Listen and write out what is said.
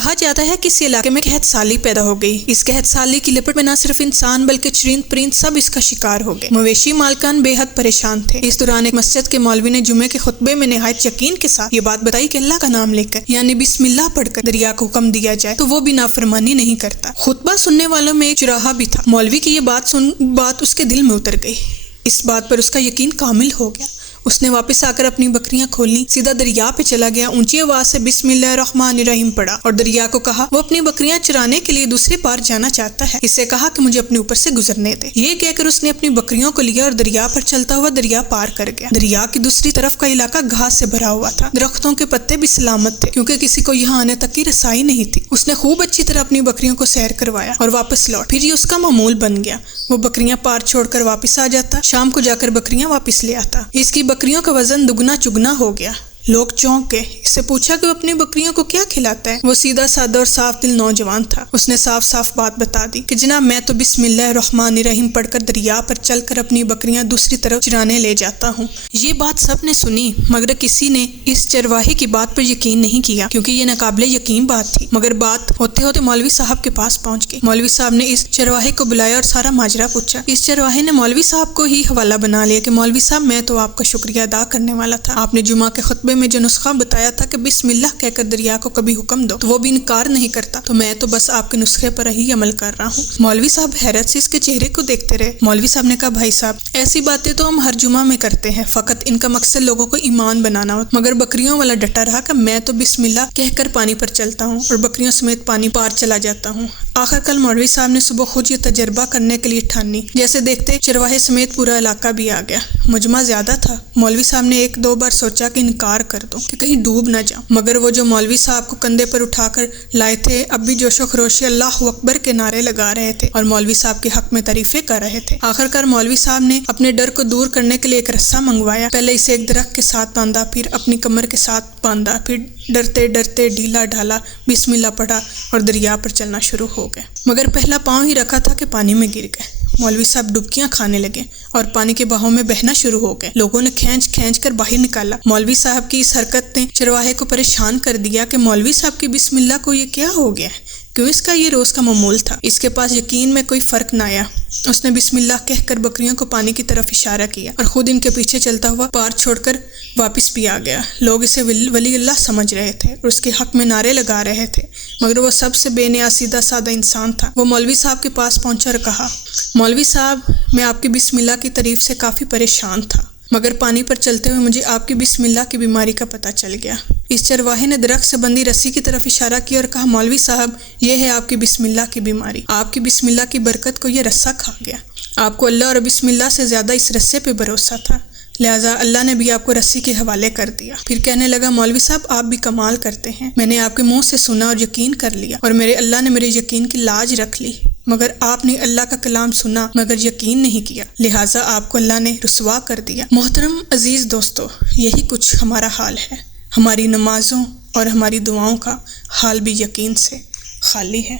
کہا جاتا ہے کہ اس علاقے میں قحط سالی پیدا ہو گئی۔ اس قحط سالی کی لپٹ میں نہ صرف انسان بلکہ چرند پرند سب اس کا شکار ہو گئے۔ مویشی مالکان بے حد پریشان تھے۔ اس دوران ایک مسجد کے مولوی نے جمعے کے خطبے میں نہایت یقین کے ساتھ یہ بات بتائی کہ اللہ کا نام لے کر یعنی بسم اللہ پڑھ کر دریا کو حکم دیا جائے تو وہ بھی نافرمانی نہیں کرتا۔ خطبہ سننے والوں میں ایک چراہا بھی تھا۔ مولوی کی یہ بات اس کے دل میں اتر گئی۔ اس بات پر اس کا یقین کامل ہو گیا۔ اس نے واپس آ کر اپنی بکریاں کھولیں، سیدھا دریا پہ چلا گیا، اونچی آواز سے بسم اللہ الرحمن الرحیم پڑھا اور دریا کو کہا وہ اپنی بکریاں چرانے کے لیے دوسرے پار جانا چاہتا ہے، اس سے کہا کہ مجھے اپنے اوپر سے گزرنے دے۔ یہ کہہ کر اس نے اپنی بکریوں کو لیا اور دریا پر چلتا ہوا دریا پار کر گیا۔ دریا کی دوسری طرف کا علاقہ گھاس سے بھرا ہوا تھا، درختوں کے پتے بھی سلامت تھے کیونکہ کسی کو یہاں آنے تک کی رسائی نہیں تھی۔ اس نے خوب اچھی طرح اپنی بکریوں کو سیر کروایا اور واپس لوٹ، پھر یہ اس کا معمول بن گیا۔ وہ بکریاں پار چھوڑ کر واپس آ جاتا، شام کو جا کر بکریاں واپس لے آتا۔ اس کی بکریوں کا وزن دگنا چگنا ہو گیا۔ لوگ چونک گئے۔ اس سے پوچھا کہ وہ اپنی بکریوں کو کیا کھلاتا ہے۔ وہ سیدھا سادہ اور صاف دل نوجوان تھا۔ اس نے صاف صاف بات بتا دی کہ جناب میں تو بسم اللہ الرحمن الرحیم پڑھ کر دریا پر چل کر اپنی بکریاں دوسری طرف چرانے لے جاتا ہوں۔ یہ بات سب نے سنی مگر کسی نے اس چرواہے کی بات پر یقین نہیں کیا کیونکہ یہ ناقابل یقین بات تھی۔ مگر بات ہوتے ہوتے مولوی صاحب کے پاس پہنچ گئی۔ مولوی صاحب نے اس چرواہے کو بلایا اور سارا ماجرا پوچھا۔ اس چرواہے نے مولوی صاحب کو ہی حوالہ بنا لیا کہ مولوی صاحب میں تو آپ کا شکریہ ادا کرنے والا تھا، آپ نے جمعہ کے خطبے میں جو نسخہ بتایا تھا کہ بسم اللہ کہہ کر دریا کو کبھی حکم دو تو وہ بھی انکار نہیں کرتا، تو میں تو بس آپ کے نسخے پر ہی عمل کر رہا ہوں۔ مولوی صاحب حیرت سے اس کے چہرے کو دیکھتے رہے۔ مولوی صاحب نے کہا بھائی صاحب ایسی باتیں تو ہم ہر جمعہ میں کرتے ہیں، فقط ان کا مقصد لوگوں کو ایمان بنانا ہو، مگر بکریوں والا ڈٹا رہا کہ میں تو بسم اللہ کہہ کر پانی پر چلتا ہوں اور بکریوں سمیت پانی پار چلا جاتا ہوں۔ آخر کل مولوی صاحب نے صبح خود یہ تجربہ کرنے کے لیے ٹھانی، جیسے دیکھتے چرواہے سمیت پورا علاقہ بھی آ گیا۔ مجمع زیادہ تھا۔ مولوی صاحب نے ایک دو بار سوچا کہ انکار کر دوں کہ کہیں ڈوب نہ جاؤں، مگر وہ جو مولوی صاحب کو کندھے پر اٹھا کر لائے تھے اب بھی جوش و خروش اللہ اکبر کے نعرے لگا رہے تھے اور مولوی صاحب کے حق میں تعریفیں کر رہے تھے۔ آخر کار مولوی صاحب نے اپنے ڈر کو دور کرنے کے لیے ایک رسہ منگوایا، پہلے اسے ایک درخت کے ساتھ باندھا، پھر اپنی کمر کے ساتھ باندھا، پھر ڈرتے ڈرتے ڈھیلا ڈھالا بسم اللہ پڑھا اور دریا پر چلنا شروع ہو گئے، مگر پہلا پاؤں ہی رکھا تھا کہ پانی میں گر گئے۔ مولوی صاحب ڈبکیاں کھانے لگے اور پانی کے بہاؤ میں بہنا شروع ہو گئے۔ لوگوں نے کھینچ کھینچ کر باہر نکالا۔ مولوی صاحب کی اس حرکت نے چرواہے کو پریشان کر دیا کہ مولوی صاحب کی بسم اللہ کو یہ کیا ہو گیا ہے، کیوں اس کا یہ روز کا معمول تھا۔ اس کے پاس یقین میں کوئی فرق نہ آیا۔ اس نے بسم اللہ کہہ کر بکریوں کو پانی کی طرف اشارہ کیا اور خود ان کے پیچھے چلتا ہوا پار چھوڑ کر واپس بھی آ گیا۔ لوگ اسے ولی اللہ سمجھ رہے تھے اور اس کے حق میں نعرے لگا رہے تھے، مگر وہ سب سے بے نیاز سیدھا سادہ انسان تھا۔ وہ مولوی صاحب کے پاس پہنچا اور کہا مولوی صاحب میں آپ کی بسم اللہ کی تعریف سے کافی پریشان تھا، مگر پانی پر چلتے ہوئے مجھے آپ کی بسم اللہ کی بیماری کا پتہ چل گیا۔ اس چرواہے نے درخت سے بندھی رسی کی طرف اشارہ کیا اور کہا مولوی صاحب یہ ہے آپ کی بسم اللہ کی بیماری، آپ کی بسم اللہ کی برکت کو یہ رسہ کھا گیا۔ آپ کو اللہ اور بسم اللہ سے زیادہ اس رسے پہ بھروسہ تھا، لہٰذا اللہ نے بھی آپ کو رسی کے حوالے کر دیا۔ پھر کہنے لگا مولوی صاحب آپ بھی کمال کرتے ہیں، میں نے آپ کے منہ سے سنا اور یقین کر لیا اور میرے اللہ نے میرے یقین کی لاج رکھ لی، مگر آپ نے اللہ کا کلام سنا مگر یقین نہیں کیا، لہٰذا آپ کو اللہ نے رسوا کر دیا۔ محترم عزیز دوستو، یہی کچھ ہمارا حال ہے۔ ہماری نمازوں اور ہماری دعاؤں کا حال بھی یقین سے خالی ہے۔